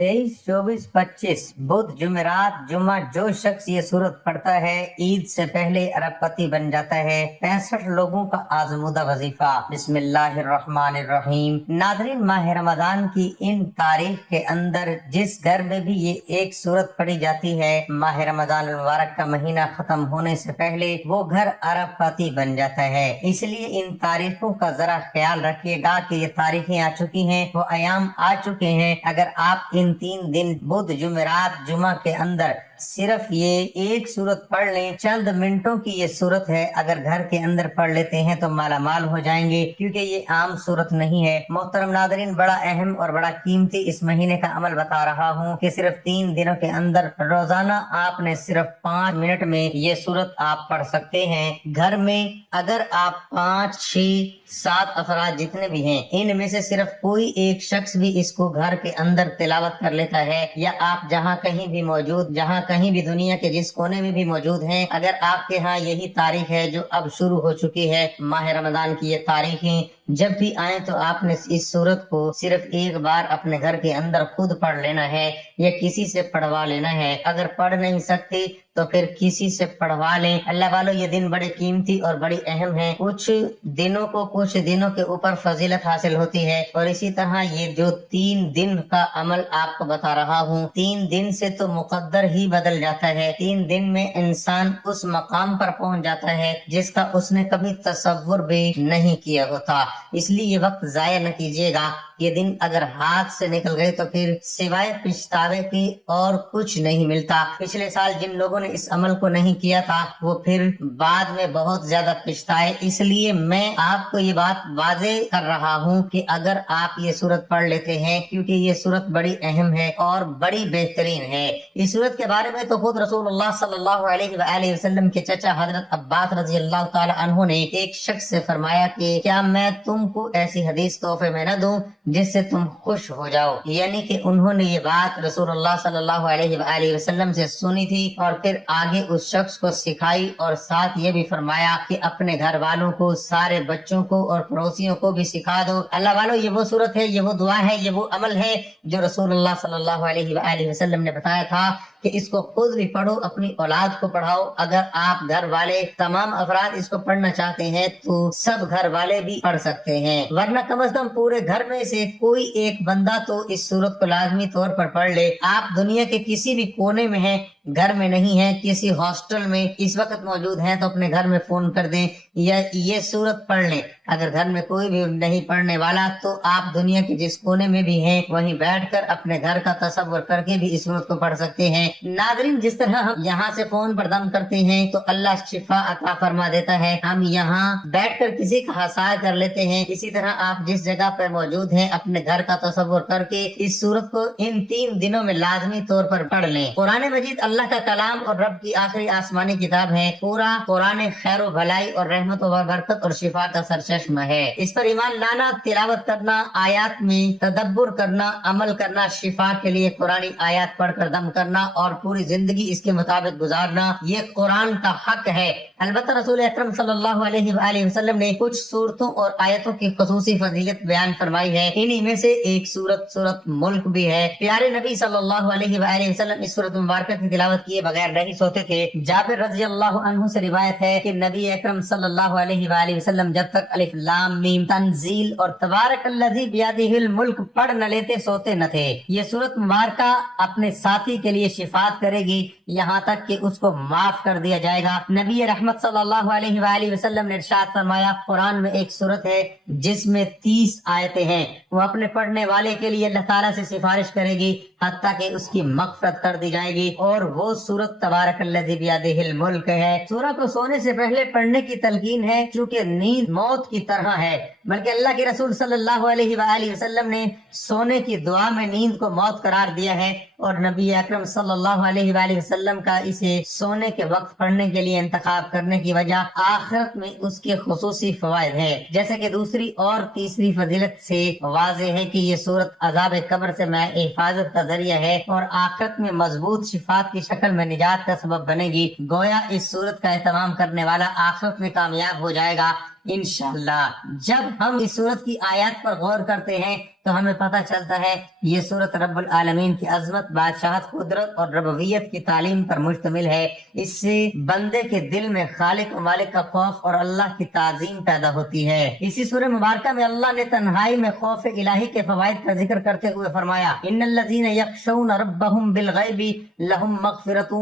23, 24, 25 बुध, जुमेरात, जुम्मा जो शख्स ये सूरत पढ़ता है ईद से पहले अरबपति बन जाता है। 65 लोगों का आजमूदा वजीफा। बिस्मिल्लाहिर्रहमानिर्रहीम। नाज़रीन, माह रमजान की इन तारीख के अंदर जिस घर में भी ये एक सूरत पढ़ी जाती है, माह रमजान मुबारक का महीना खत्म होने से पहले वो घर अरबपति बन जाता है। इसलिए इन तारीखों का जरा ख्याल रखिएगा कि ये तारीखें आ चुकी हैं, वो अयाम आ चुके हैं। अगर आप इन 3 दिन बुध, जुमेरात, जुमा के अंदर सिर्फ ये एक सूरत पढ़ लें, चंद मिनटों की ये सूरत है, अगर घर के अंदर पढ़ लेते हैं तो मालामाल हो जाएंगे, क्योंकि ये आम सूरत नहीं है। मोहतरम नाज़रीन, बड़ा अहम और बड़ा कीमती इस महीने का अमल बता रहा हूँ कि सिर्फ 3 दिनों के अंदर रोजाना आपने सिर्फ 5 मिनट में ये सूरत आप पढ़ सकते हैं। घर में अगर आप 5, 6, 7 अफराद जितने भी हैं, इनमें से सिर्फ कोई एक शख्स भी इसको घर के अंदर तिलावत कर लेता है, या आप जहाँ कहीं भी मौजूद, जहाँ कहीं भी दुनिया के जिस कोने में भी मौजूद हैं, अगर आपके यहाँ यही तारीख है जो अब शुरू हो चुकी है, माह रमजान की ये तारीखें जब भी आए तो आपने इस सूरत को सिर्फ एक बार अपने घर के अंदर खुद पढ़ लेना है या किसी से पढ़वा लेना है। अगर पढ़ नहीं सकते तो फिर किसी से पढ़वा लें। अल्लाह वालों, ये दिन बड़े कीमती और बड़ी अहम है। कुछ दिनों के ऊपर फजीलत हासिल होती है, और इसी तरह ये जो 3 दिन का अमल आपको बता रहा हूँ, 3 दिन से तो मुकद्दर ही बदल जाता है। 3 दिन में इंसान उस मकाम पर पहुँच जाता है जिसका उसने कभी तसव्वुर भी नहीं किया होता। इसलिए ये वक्त जाया न कीजिएगा। ये दिन अगर हाथ से निकल गए तो फिर सिवाय पछतावे की और कुछ नहीं मिलता। पिछले साल जिन लोगों ने इस अमल को नहीं किया था वो फिर बाद में बहुत ज्यादा पछताए। इसलिए मैं आपको ये बात वाजे कर रहा हूँ कि अगर आप ये सूरत पढ़ लेते हैं, क्योंकि ये सूरत बड़ी अहम है और बड़ी बेहतरीन है। इस सूरत के बारे में तो खुद रसूलुल्लाह सल्लल्लाहु अलैहि वसल्लम के चचा हजरत अब्बास रजी अल्लाह ताला अन्हु ने एक शख्स से फरमाया कि क्या मैं तुमको ऐसी हदीस तोहफे में न दूं जिससे तुम खुश हो जाओ। यानी कि उन्होंने ये बात रसूलुल्लाह सल्लल्लाहु अलैहि वसल्लम से सुनी थी और फिर आगे उस शख्स को सिखाई, और साथ ये भी फरमाया कि अपने घर वालों को, सारे बच्चों को और पड़ोसियों को भी सिखा दो। अल्लाह वालों, ये वो सूरत है, ये वो दुआ है, ये वो अमल है जो रसूलुल्लाह सल्लल्लाहु अलैहि वसल्लम ने बताया था कि इसको खुद भी पढ़ो, अपनी औलाद को पढ़ाओ। अगर आप घर वाले तमाम अफराद इसको पढ़ना चाहते हैं तो सब घर वाले भी पढ़ सकते हैं, वरना कम से कम पूरे घर में से कोई एक बंदा तो इस सूरत को लाजमी तौर पर पढ़ ले। आप दुनिया के किसी भी कोने में हैं, घर में नहीं है, किसी हॉस्टल में इस वक्त मौजूद हैं, तो अपने घर में फोन कर दें या ये सूरत पढ़ लें। अगर घर में कोई भी नहीं पढ़ने वाला तो आप दुनिया के जिस कोने में भी हैं वहीं बैठकर अपने घर का तसव्वुर करके भी इस सूरत को पढ़ सकते हैं। नाज़रीन, जिस तरह हम यहाँ से फोन पर दम करते हैं तो अल्लाह शिफा अता फरमा देता है, हम यहाँ बैठकर किसी का हसाया कर लेते हैं। इसी तरह आप जिस जगह पर मौजूद हैं अपने घर का तसव्वुर करके इस सूरत को इन 3 दिनों में लाजमी तौर पर पढ़ लें। कुरान मजीद अल्लाह का कलाम और रब की आखिरी आसमानी किताब है। पूरा कुरान खैर व भलाई और रहमत व बरकत और शिफा का सरचश्मा है। इस पर ईमान लाना, तिलावत करना, आयात में तदब्बुर करना, अमल करना, शिफा के लिए कुरानी आयात पढ़कर दम करना और पूरी जिंदगी इसके मुताबिक गुजारना, ये कुरान का हक है। अलबत्ता रसूल अकरम सल्लल्लाहु अलैहि वसल्लम ने कुछ सूरतों और आयतों की खुसूसी फजीलत बयान फरमाई है। इन्हीं में से एक सूरत मुल्क भी है। प्यारे नबी सल्लल्लाहु अलैहि वसल्लम इस सूरत मुबारक की तिलावत किए बगैर नहीं सोते थे। जाबिर रज़ी अल्लाह अन्हु से रिवायत है कि नबी अकरम सल्लल्लाहु अलैहि वसल्लम जब तक अलिफ लाम मीम तंजील और तबारकल्लज़ी बियदिहिल मुल्क पढ़ न लेते सोते न थे। ये सूरत मुबारक अपने साथी के लिए शिफात करेगी, यहाँ तक कि उसको माफ कर दिया जाएगा। नबी रहमत सल्लल्लाहु अलैहि वसल्लम ने इरशाद फरमाया, कुरान में एक सूरत है जिसमें 30 आयतें हैं, वो अपने पढ़ने वाले के लिए अल्लाह ताला से सिफारिश करेगी हत्ता कि उसकी मग़फ़िरत कर दी जाएगी, और वो सूरत तबारकल्लज़ी बियदिहिल मुल्क है। सूरत को सोने से पहले पढ़ने की तलकीन है, क्योंकि नींद मौत की तरह है। बल्कि अल्लाह के रसूल सल्लल्लाहु अलैहि वसल्लम ने सोने की दुआ में नींद को मौत करार दिया है, और नबी अकरम सल्लल्लाहु अलैहि वसल्लम का इसे सोने के वक्त पढ़ने के लिए इंतखाब करने की वजह आखिरत में उसके खुसूसी फवायद है। जैसे कि दूसरी और तीसरी फजीलत से वाज़ेह है कि ये सूरत अज़ाब कब्र से हिफाजत का जरिया है और आखिरत में मजबूत शिफात की शक्ल में निजात का सबब बनेगी। गोया इस सूरत का एहतमाम करने वाला आखिरत में कामयाब हो जाएगा। انشاءاللہ۔ جب ہم اس سورت کی آیات پر غور کرتے ہیں تو ہمیں پتہ چلتا ہے یہ سورت رب العالمین کی عظمت، بادشاہت، قدرت اور ربوبیت کی تعلیم پر مشتمل ہے۔ اس سے بندے کے دل میں خالق و مالک کا خوف اور اللہ کی تعظیم پیدا ہوتی ہے۔ اسی سورہ مبارکہ میں اللہ نے تنہائی میں خوف الہی کے فوائد کا ذکر کرتے ہوئے فرمایا ان الذین یخشون ربهم بالغیب لهم مغفرۃ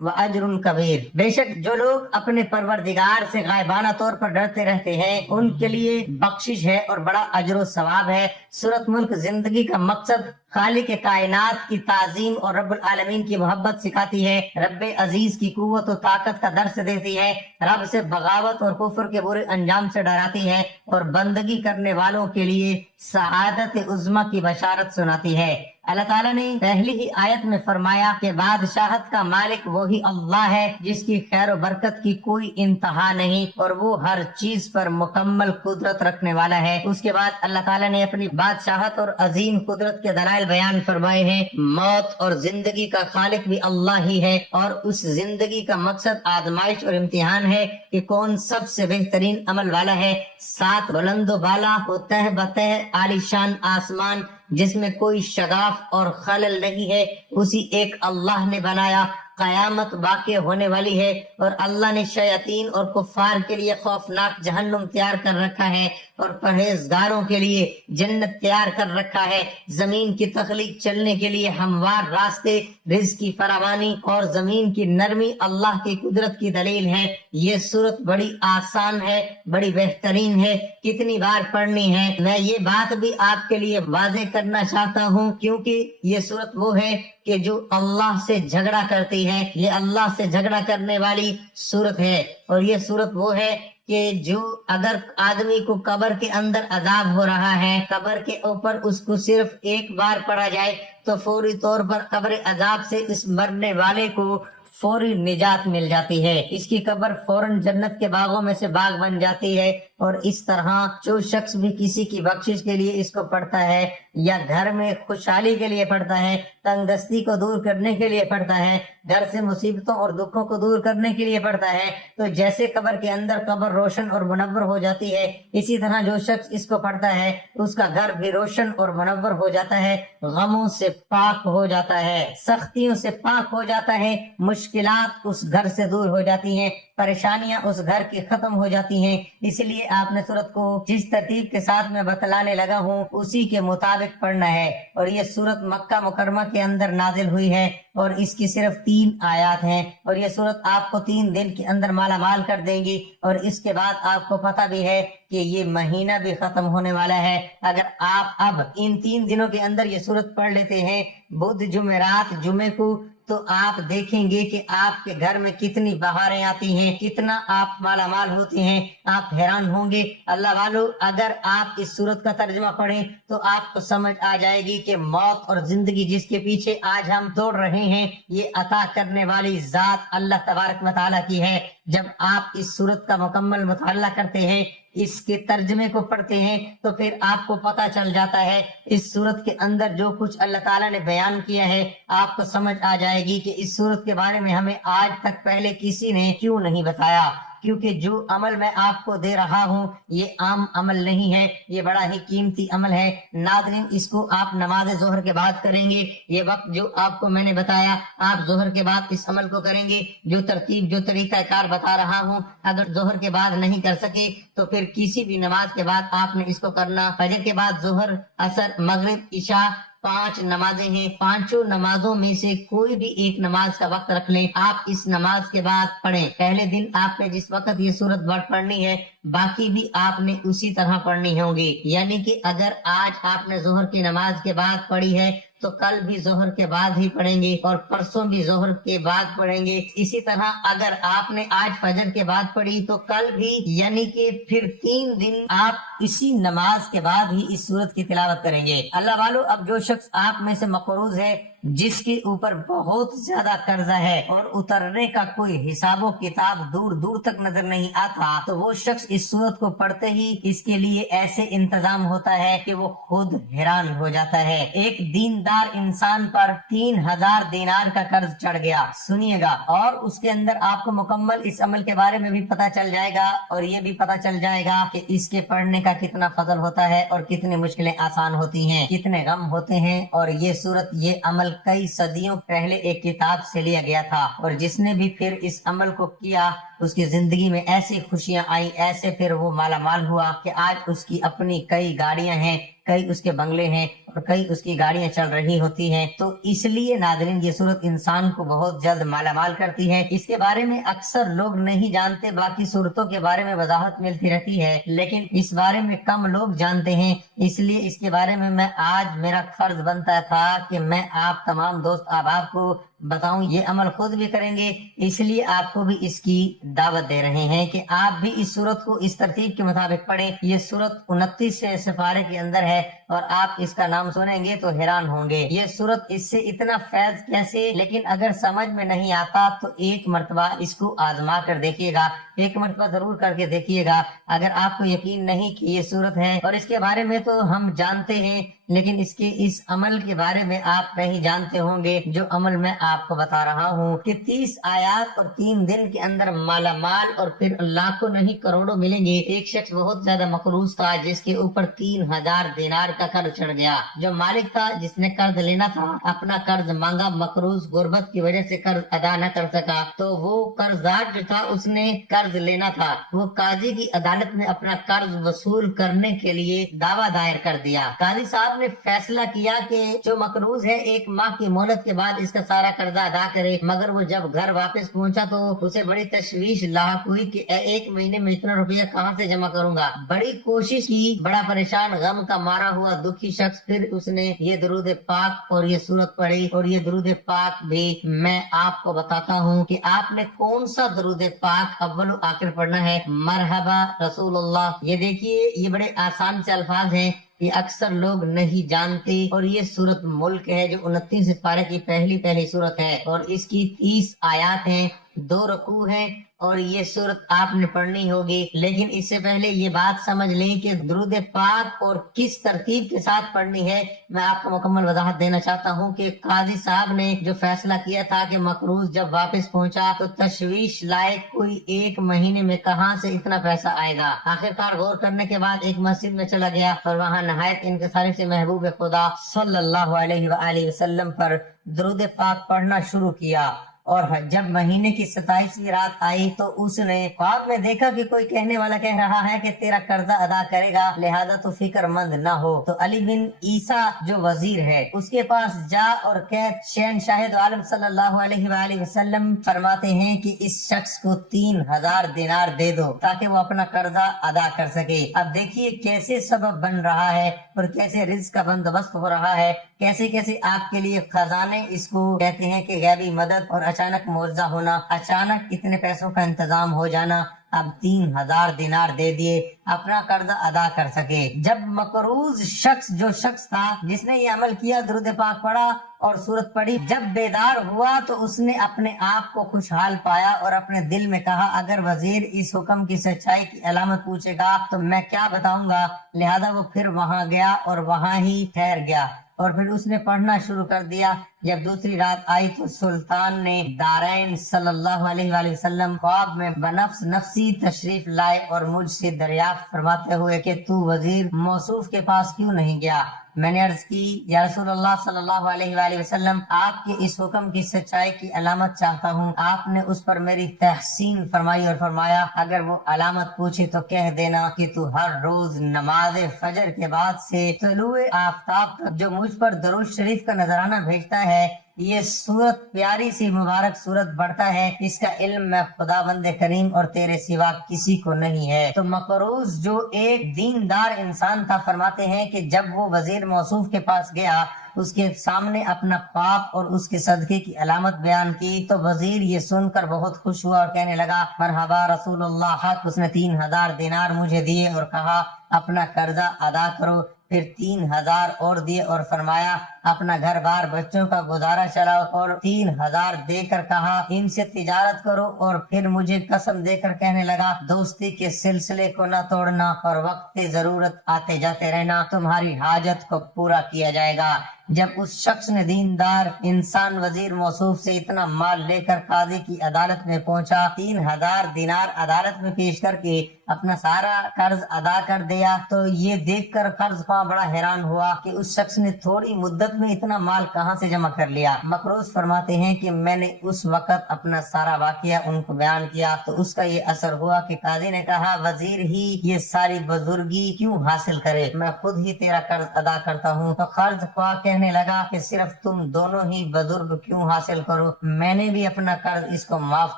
واجر کبیر۔ بے شک جو لوگ اپنے پروردگار سے غائبانہ طور پر ڈرتے رہتے ہیں ان کے لیے بخشش ہے اور بڑا اجر و ثواب ہے۔ سورۃ ملک زندگی کا مقصد خالق کائنات کی تعظیم اور رب العالمین کی محبت سکھاتی ہے، رب عزیز کی قوت و طاقت کا درس دیتی ہے، رب سے بغاوت اور کفر کے برے انجام سے ڈراتی ہے اور بندگی کرنے والوں کے لیے سعادت عظمی کی بشارت سناتی ہے۔ اللہ تعالیٰ نے پہلی ہی آیت میں فرمایا کہ بادشاہت کا مالک وہی اللہ ہے جس کی خیر و برکت کی کوئی انتہا نہیں اور وہ ہر چیز پر مکمل قدرت رکھنے والا ہے۔ اس کے بعد اللہ تعالیٰ نے اپنی بادشاہت اور عظیم قدرت کے دلائل بیان فرمائے ہیں۔ موت اور زندگی کا خالق بھی اللہ ہی ہے اور اس زندگی کا مقصد آزمائش اور امتحان ہے کہ کون سب سے بہترین عمل والا ہے۔ سات بلند و بالا و تہ بتہ عالی شان آسمان جس میں کوئی شگاف اور خلل نہیں ہے اسی ایک اللہ نے بنایا۔ قیامت واقع ہونے والی ہے اور اللہ نے شیاطین اور کفار کے لیے خوفناک جہنم تیار کر رکھا ہے اور پرہیزگاروں کے لیے جنت تیار کر رکھا ہے۔ زمین کی تخلیق چلنے کے لیے ہموار راستے، رزق کی فراوانی اور زمین کی نرمی اللہ کی قدرت کی دلیل ہے۔ یہ سورت بڑی آسان ہے، بڑی بہترین ہے، کتنی بار پڑھنی ہے میں یہ بات بھی آپ کے لیے واضح کرنا چاہتا ہوں کیونکہ یہ سورت وہ ہے کہ جو اللہ سے جھگڑا کرتی ہے، یہ اللہ سے جھگڑا کرنے والی سورت ہے۔ اور یہ سورت وہ ہے کہ جو اگر آدمی کو قبر کے اندر عذاب ہو رہا ہے، قبر کے اوپر اس کو صرف ایک بار پڑھا جائے تو فوری طور پر قبر عذاب سے اس مرنے والے کو فوری نجات مل جاتی ہے، اس کی قبر فوراً جنت کے باغوں میں سے باغ بن جاتی ہے۔ اور اس طرح جو شخص بھی کسی کی بخشش کے لیے اس کو پڑھتا ہے یا گھر میں خوشحالی کے لیے پڑھتا ہے، تنگ دستی کو دور کرنے کے لیے پڑھتا ہے، گھر سے مصیبتوں اور دکھوں کو دور کرنے کے لیے پڑھتا ہے، تو جیسے قبر کے اندر قبر روشن اور منور ہو جاتی ہے، اسی طرح جو شخص اس کو پڑھتا ہے اس کا گھر بھی روشن اور منور ہو جاتا ہے، غموں سے پاک ہو جاتا ہے، سختیوں سے پاک ہو جاتا ہے، مشکلات اس گھر سے دور ہو جاتی ہیں، پریشانیاں اس گھر کی ختم ہو جاتی ہیں۔ اس لیے آپ نے سورت کو جس ترتیب کے ساتھ میں بتلانے لگا ہوں اسی کے مطابق پڑھنا ہے۔ اور یہ سورت مکہ مکرمہ کے اندر نازل ہوئی ہے اور اس کی صرف 3 آیات ہیں اور یہ سورت آپ کو 3 دن کے اندر مالا مال کر دیں گی۔ اور اس کے بعد آپ کو پتہ بھی ہے کہ یہ مہینہ بھی ختم ہونے والا ہے۔ اگر آپ اب ان 3 دنوں کے اندر یہ سورت پڑھ لیتے ہیں بدھ جمعرات جمعے کو، تو آپ دیکھیں گے کہ آپ کے گھر میں کتنی بہاریں آتی ہیں، کتنا آپ مالا مال ہوتے ہیں، آپ حیران ہوں گے۔ اللہ والو، اگر آپ اس سورت کا ترجمہ پڑھیں تو آپ کو سمجھ آ جائے گی کہ موت اور زندگی جس کے پیچھے آج ہم دوڑ رہے ہیں یہ عطا کرنے والی ذات اللہ تبارک و تعالیٰ کی ہے۔ جب آپ اس سورت کا مکمل مطالعہ کرتے ہیں، اس کے ترجمے کو پڑھتے ہیں، تو پھر آپ کو پتہ چل جاتا ہے اس سورت کے اندر جو کچھ اللہ تعالیٰ نے بیان کیا ہے آپ کو سمجھ آ جائے گی کہ اس سورت کے بارے میں ہمیں آج تک پہلے کسی نے کیوں نہیں بتایا، کیونکہ جو عمل میں آپ کو دے رہا ہوں یہ عام عمل نہیں ہے، یہ بڑا ہی قیمتی عمل ہے۔ ناظرین، اس کو آپ نماز ظہر کے بعد کریں گے۔ یہ وقت جو آپ کو میں نے بتایا آپ ظہر کے بعد اس عمل کو کریں گے۔ جو ترتیب جو طریقہ کار بتا رہا ہوں اگر ظہر کے بعد نہیں کر سکے تو پھر کسی بھی نماز کے بعد آپ نے اس کو کرنا۔ فجر کے بعد ظہر، عصر، مغرب، عشاء 5 نمازیں ہیں، 5 نمازوں میں سے کوئی بھی ایک نماز کا وقت رکھ لیں، آپ اس نماز کے بعد پڑھیں۔ پہلے دن آپ نے جس وقت یہ سورت پڑھنی ہے باقی بھی آپ نے اسی طرح پڑھنی ہوں گی، یعنی کہ اگر آج آپ نے ظہر کی نماز کے بعد پڑھی ہے تو کل بھی ظہر کے بعد ہی پڑھیں گے اور پرسوں بھی ظہر کے بعد پڑھیں گے۔ اسی طرح اگر آپ نے آج فجر کے بعد پڑھی تو کل بھی، یعنی کہ پھر 3 دن آپ اسی نماز کے بعد ہی اس سورت کی تلاوت کریں گے۔ اللہ والو، اب جو شخص آپ میں سے مقروض ہے جس کے اوپر بہت زیادہ قرضہ ہے اور اترنے کا کوئی حساب و کتاب دور دور تک نظر نہیں آتا، تو وہ شخص اس سورت کو پڑھتے ہی اس کے لیے ایسے انتظام ہوتا ہے کہ وہ خود حیران ہو جاتا ہے۔ ایک دیندار انسان پر 3000 دینار کا قرض چڑھ گیا، سنیے گا، اور اس کے اندر آپ کو مکمل اس عمل کے بارے میں بھی پتا چل جائے گا اور یہ بھی پتا چل جائے گا کہ اس کے پڑھنے کا کتنا فضل ہوتا ہے اور کتنی مشکلیں آسان ہوتی ہیں، کتنے غم ہوتے ہیں۔ اور یہ سورت، یہ عمل کئی صدیوں پہلے ایک کتاب سے لیا گیا تھا، اور جس نے بھی پھر اس عمل کو کیا اس کی زندگی میں ایسی خوشیاں آئی، ایسے پھر وہ مالا مال ہوا کہ آج اس کی اپنی کئی گاڑیاں ہیں، کئی اس کے بنگلے ہیں اور کئی اس کی گاڑیاں چل رہی ہوتی ہیں۔ تو اس لیے ناظرین یہ صورت انسان کو بہت جلد مالا مال کرتی ہے۔ اس کے بارے میں اکثر لوگ نہیں جانتے، باقی صورتوں کے بارے میں وضاحت ملتی رہتی ہے لیکن اس بارے میں کم لوگ جانتے ہیں، اس لیے اس کے بارے میں آج میرا فرض بنتا تھا کہ میں آپ تمام دوست احباب کو بتاؤں۔ یہ عمل خود بھی کریں گے، اس لیے آپ کو بھی اس کی دعوت دے رہے ہیں کہ آپ بھی اس صورت کو اس ترتیب کے مطابق پڑھیں۔ یہ صورت 29 سپارے کے اندر ہے اور آپ اس کا نام سنیں گے تو حیران ہوں گے، یہ صورت اس سے اتنا فیض کیسے؟ لیکن اگر سمجھ میں نہیں آتا تو ایک مرتبہ اس کو آزما کر دیکھیے گا، ایک مرتبہ ضرور کر کے دیکھیے گا۔ اگر آپ کو یقین نہیں کہ یہ صورت ہے، اور اس کے بارے میں تو ہم جانتے ہیں لیکن اس عمل کے بارے میں آپ نہیں جانتے ہوں گے، جو عمل میں آپ کو بتا رہا ہوں کہ 30 آیات اور 3 دن کے اندر مالا مال اور پھر لاکھوں نہیں کروڑوں ملیں گے۔ ایک شخص بہت زیادہ مقروض تھا جس کے اوپر 3000 دینار کا قرض چڑھ گیا۔ جو مالک تھا جس نے قرض لینا تھا، اپنا قرض مانگا، مقروض غربت کی وجہ سے قرض ادا نہ کر سکا، تو وہ قرضدار جو تھا اس نے قرض لینا تھا، وہ قاضی کی عدالت میں اپنا قرض وصول کرنے کے لیے دعویٰ دائر کر دیا۔ قاضی صاحب نے فیصلہ کیا کہ جو مقروض ہے 1 ماہ کی مہلت کے بعد اس کا سارا قرضہ ادا کرے، مگر وہ جب گھر واپس پہنچا تو اسے بڑی تشویش لاحق ہوئی کہ 1 مہینے میں اتنا روپیہ کہاں سے جمع کروں گا۔ بڑی کوشش کی، بڑا پریشان، غم کا مارا ہوا دکھی شخص، پھر اس نے یہ درود پاک اور یہ سورت پڑھی، اور یہ درود پاک بھی میں آپ کو بتاتا ہوں کہ آپ نے کون سا درود پاک اول و آخر پڑھنا ہے۔ مرحبا رسول اللہ، یہ دیکھیے یہ بڑے آسان سے الفاظ ہیں، یہ اکثر لوگ نہیں جانتے، اور یہ سورت ملک ہے جو 29 سپارے کی پہلی سورت ہے، اور اس کی 30 آیات ہیں، 2 رکوع ہیں، اور یہ سورت آپ نے پڑھنی ہوگی۔ لیکن اس سے پہلے یہ بات سمجھ لیں کہ درود پاک اور کس ترتیب کے ساتھ پڑھنی ہے، میں آپ کو مکمل وضاحت دینا چاہتا ہوں کہ قاضی صاحب نے جو فیصلہ کیا تھا کہ مقروض جب واپس پہنچا تو تشویش لائق کوئی 1 مہینے میں کہاں سے اتنا پیسہ آئے گا۔ آخرکار غور کرنے کے بعد ایک مسجد میں چلا گیا اور وہاں نہایت انکساری سے محبوب خدا صلی اللہ علیہ وآلہ وسلم پر درود پاک پڑھنا شروع کیا، اور جب مہینے کی 27ویں رات آئی تو اس نے خواب میں دیکھا کہ کوئی کہنے والا کہہ رہا ہے کہ تیرا قرضہ ادا کرے گا، لہذا تو فکر مند نہ ہو۔ تو علی بن عیسیٰ جو وزیر ہے اس کے پاس جا اور کہہ شہنشاہ دو عالم صلی اللہ علیہ وآلہ وسلم فرماتے ہیں کہ اس شخص کو 3000 دینار دے دو تاکہ وہ اپنا قرضہ ادا کر سکے۔ اب دیکھیے کیسے سبب بن رہا ہے اور کیسے رزق کا بندوبست ہو رہا ہے، کیسے کیسے آپ کے لیے خزانے، اس کو کہتے ہیں کہ غیبی مدد اور اچانک معجزہ ہونا، اچانک اتنے پیسوں کا انتظام ہو جانا۔ اب 3000 دینار دے دیے اپنا قرضہ ادا کر سکے۔ جب مقروض شخص، جو شخص تھا جس نے یہ عمل کیا، درود پاک پڑھا اور سورت پڑھی، جب بیدار ہوا تو اس نے اپنے آپ کو خوشحال پایا اور اپنے دل میں کہا اگر وزیر اس حکم کی سچائی کی علامت پوچھے گا تو میں کیا بتاؤں گا، لہذا وہ پھر وہاں گیا اور وہاں ہی ٹھہر گیا، اور پھر اس نے پڑھنا شروع کر دیا۔ جب دوسری رات آئی تو سلطان نے دارین صلی اللہ علیہ وآلہ وسلم خواب میں بنفس نفسی تشریف لائے اور مجھ سے دریافت فرماتے ہوئے کہ تو وزیر موصوف کے پاس کیوں نہیں گیا؟ میں نے عرض کی یا رسول اللہ صلی اللہ علیہ وآلہ وسلم، آپ کے اس حکم کی سچائی کی علامت چاہتا ہوں۔ آپ نے اس پر میری تحسین فرمائی اور فرمایا اگر وہ علامت پوچھے تو کہہ دینا کہ تو ہر روز نماز فجر کے بعد سے طلوع آفتاب تک جو مجھ پر درود شریف کا نذرانہ بھیجتا ہے، یہ سورت پیاری سی مبارک سورت بڑھتا ہے، اس کا علم میں خدا بند کریم اور تیرے سوا کسی کو نہیں ہے۔ تو مقروض جو ایک دیندار انسان تھا، فرماتے ہیں کہ جب وہ وزیر موصوف کے پاس گیا، اس کے سامنے اپنا خواب اور اس کے صدقے کی علامت بیان کی تو وزیر یہ سن کر بہت خوش ہوا اور کہنے لگا مرحبا رسول اللہ حق۔ اس نے 3000 دینار مجھے دیے اور کہا اپنا قرضہ ادا کرو۔ फिर 3000 और दिए और फरमाया अपना घर बार बच्चों का गुजारा चलाओ, और 3000 देकर कहा इनसे तिजारत करो, और फिर मुझे कसम देकर कहने लगा दोस्ती के सिलसिले को न तोड़ना और वक्त जरूरत आते जाते रहना, तुम्हारी हाजत को पूरा किया जाएगा। जब उस शख्स ने दीनदार इंसान वजीर मौसूफ से इतना माल लेकर काजी की अदालत में पहुंचा, 3000 दिनार अदालत में पेश करके अपना सारा कर्ज अदा कर दिया, तो ये देखकर कर्ज ख्वाह बड़ा हैरान हुआ कि उस शख्स ने थोड़ी मुद्दत में इतना माल कहां से जमा कर लिया। मकरूज फरमाते हैं कि मैंने उस वक्त अपना सारा वाकया उनको बयान किया तो उसका ये असर हुआ कि काजी ने कहा वजीर ही ये सारी बुजुर्गी क्यों हासिल करे, मैं खुद ही तेरा कर्ज अदा करता हूँ। तो कर्ज ख्वाह कहने लगा कि सिर्फ तुम दोनों ही बुजुर्ग क्यों हासिल करो, मैंने भी अपना कर्ज इसको माफ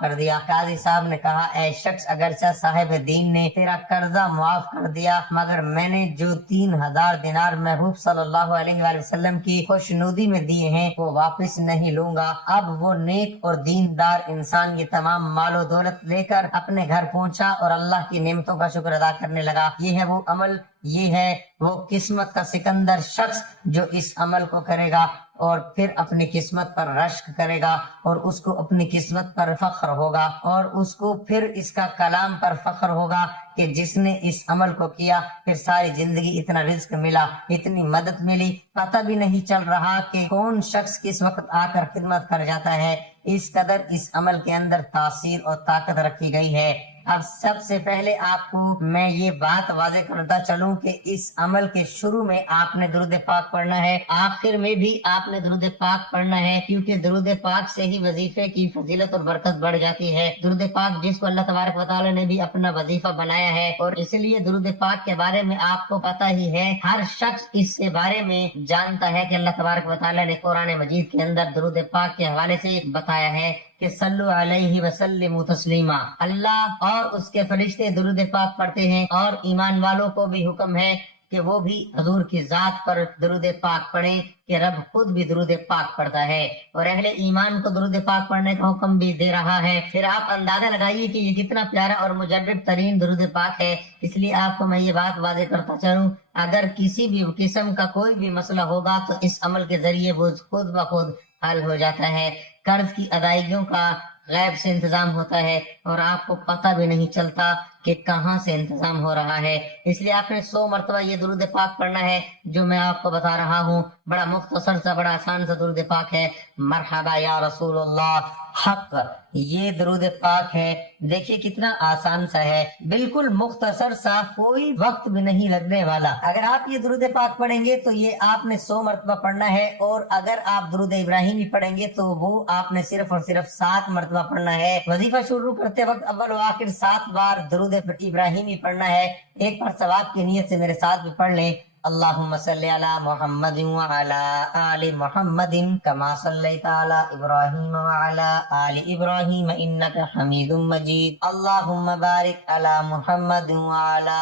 कर दिया। काजी साहब ने कहा ऐ शख्स, अगरचा साहिब दीन ने तेरा कर्जा माफ कर दिया, मगर मैंने जो 3000 दिनार महबूब सल्लल्लाहु अलैहि वसल्लम की खुशनुदी में दिए हैं वो वापस नहीं लूंगा। अब वो नेक और दीनदार इंसान ये तमाम मालो दौलत लेकर अपने घर पहुंचा और अल्लाह की नेमतों का शुक्र अदा करने लगा। ये है वो अमल, ये है वो किस्मत का सिकंदर शख्स जो इस अमल को करेगा और फिर अपनी किस्मत पर रश्क करेगा और उसको अपनी किस्मत पर फख्र होगा और उसको फिर इसका कलाम पर फख्र होगा कि जिसने इस अमल को किया फिर सारी जिंदगी इतना रिज्क मिला, इतनी मदद मिली, पता भी नहीं चल रहा कि कौन शख्स किस वक्त आकर खिदमत कर जाता है। इस कदर इस अमल के अंदर तासीर और ताकत रखी गई है। अब सबसे पहले आपको मैं ये बात वाज़ेह करता चलूं कि इस अमल के शुरू में आपने दुरूद पाक पढ़ना है, आखिर में भी आपने दुरूद पाक पढ़ना है, क्योंकि दुरूद पाक से ही वजीफे की फजीलत और बरकत बढ़ जाती है। दुरूद पाक जिसको अल्लाह तबारक व तआला ने भी अपना वजीफा बनाया है और इसलिए दुरूद पाक के बारे में आपको पता ही है, हर शख्स इसके बारे में जानता है कि अल्लाह तबारक व तआला ने कुरान मजीद के अंदर दुरूद पाक के हवाले से बताया है कि सल्लु अलैहि वसल्लिमु तस्लीमा। अल्लाह और उसके फरिश्ते दुरूद पाक पढ़ते हैं और ईमान वालों को भी हुक्म है कि वो भी हजूर की जात पर दुरूद पाक पढ़ें कि रब खुद भी दुरूद पाक पढ़ता है और अहले ईमान को दुरूद पाक पढ़ने का हुक्म भी दे रहा है। फिर आप अंदाजा लगाइए कि ये कितना प्यारा और मुजर्रब तरीन दुरूद पाक है। इसलिए आपको मैं ये बात वाज़ेह करता चलूं, अगर किसी भी किस्म का कोई भी मसला होगा तो इस अमल के जरिए वो खुद ब खुद हल हो जाता है। कर्ज की अदायगियों का गैब से इंतजाम होता है और आपको पता भी नहीं चलता कि कहाँ से इंतजाम हो रहा है। इसलिए आपने 100 मरतबा ये दुरूद पाक पढ़ना है जो मैं आपको बता रहा हूँ। बड़ा मुख्तसर सा बड़ा आसान सा दुरूद पाक है, मरहबा या रसूलुल्लाह हक, ये दुरूद पाक है। देखिए कितना आसान सा है, बिल्कुल मुख्तसर सा, कोई वक्त भी नहीं लगने वाला। अगर आप ये दुरूद पाक पढ़ेंगे तो ये आपने 100 मरतबा पढ़ना है और अगर आप दुरूद इब्राहिमी पढ़ेंगे तो वो आपने सिर्फ और सिर्फ 7 मरतबा पढ़ना है। वजीफा शुरू करते वक्त अव्वल व आखिर 7 बार दुरूद इब्राहिमी पढ़ना है। एक बार सवाब की नीयत से मेरे साथ भी पढ़ लें। अल्लाहुम्मा सल्ली अला मुहम्मदिन व अला आलि मुहम्मदिन कमा सल्लैता अला इब्राहीम व अला आलि इब्राहीम इन्नका हमीदुम मजीद। अल्लाहुम्मा बारिक अला मुहम्मदिन व अला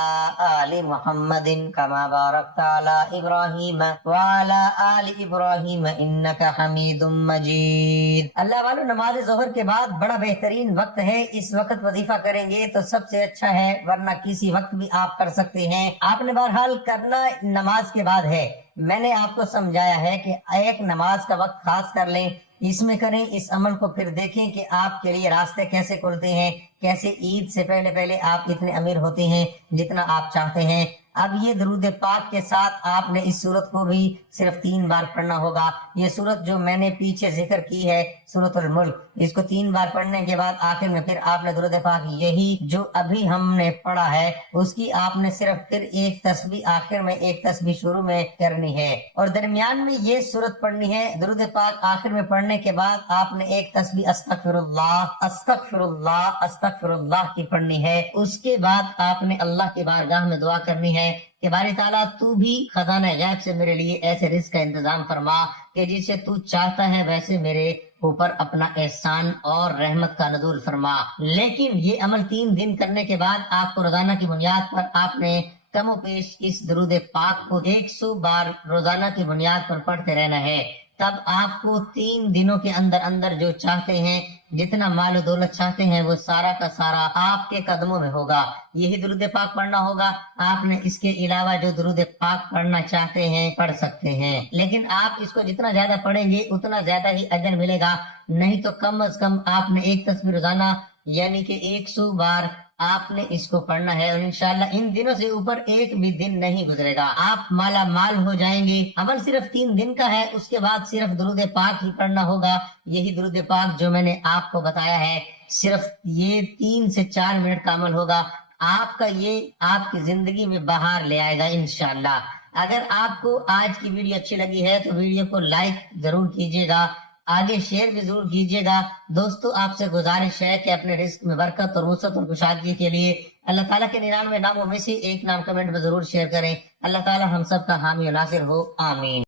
आलि मुहम्मदिन कमा बारकता अला इब्राहीम व अला आलि इब्राहीम इन्नका हमीदुम मजीद। अल्लाह वालों, नमाज ज़ोहर के बाद बड़ा बेहतरीन वक्त है, इस वक्त वजीफा करेंगे तो सबसे अच्छा है, वरना किसी वक्त भी आप कर सकते हैं। आपने बहरहाल करना नमाज के बाद है। मैंने आपको समझाया है कि एक नमाज का वक्त खास कर लें, इसमें करें, इस अमल को फिर देखें कि आपके लिए रास्ते कैसे खुलते हैं, कैसे ईद से पहले पहले आप इतने अमीर होते हैं जितना आप चाहते हैं। अब ये दुरूद पाक के साथ आपने इस सूरत को भी सिर्फ 3 बार पढ़ना होगा। ये सूरत जो मैंने पीछे जिक्र की है सूरतुल मुल्क, इसको 3 बार पढ़ने के बाद आखिर में फिर आपने दुरूद पाक यही जो अभी हमने पढ़ा है उसकी आपने सिर्फ फिर एक तस्बीह आखिर में, एक तस्बीह शुरू में करनी है और दरमियान में ये सूरत पढ़नी है। दुरूद पाक आखिर में पढ़ने के बाद आपने एक तस्बीह अस्तगफिरुल्लाह अस्तगफिरुल्लाह अस्तगफिरुल्लाह की पढ़नी है। उसके बाद आपने अल्लाह की बारगाह में दुआ करनी है कि बारी ताला तू भी खजाना गैब से मेरे लिए ऐसे रिस्क का इंतजाम फरमा कि जिसे तू चाहता है वैसे मेरे ऊपर अपना एहसान और रहमत का नज़ूल फरमा। लेकिन ये अमल 3 दिन करने के बाद आपको रोजाना की बुनियाद पर आपने कमो पेश इस दुरूद पाक को 100 बार रोजाना की बुनियाद पर पढ़ते रहना है। तब आपको 3 दिनों के अंदर अंदर जो चाहते हैं, जितना माल दौलत चाहते हैं, वो सारा का सारा आपके कदमों में होगा। यही दुरूद पाक पढ़ना होगा। आपने इसके अलावा जो दुरूद पाक पढ़ना चाहते हैं पढ़ सकते हैं, लेकिन आप इसको जितना ज्यादा पढ़ेंगे उतना ज्यादा ही अजर मिलेगा। नहीं तो कम अज कम आपने एक तस्बीह रोजाना यानी कि 100 बार आपने इसको पढ़ना है, और इंशाल्लाह इन दिनों से ऊपर एक भी दिन नहीं गुजरेगा, आप माला माल हो जाएंगे। अमल सिर्फ 3 दिन का है, उसके बाद सिर्फ दुरूद पाक ही पढ़ना होगा। यही दुरूद पाक जो मैंने आपको बताया है, सिर्फ ये 3 से 4 मिनट का अमल होगा। आपका ये आपकी जिंदगी में बहार ले आएगा इंशाल्लाह। अगर आपको आज की वीडियो अच्छी लगी है तो वीडियो को लाइक जरूर कीजिएगा, आगे शेयर भी जरूर कीजिएगा। दोस्तों, आपसे गुजारिश है कि अपने रिस्क में बरकत और वसअत और कुशादगी के लिए अल्लाह ताला के 99 नामों में से एक नाम कमेंट में जरूर शेयर करें। अल्लाह ताला हम सब का हामी और नासिर हो, आमीन।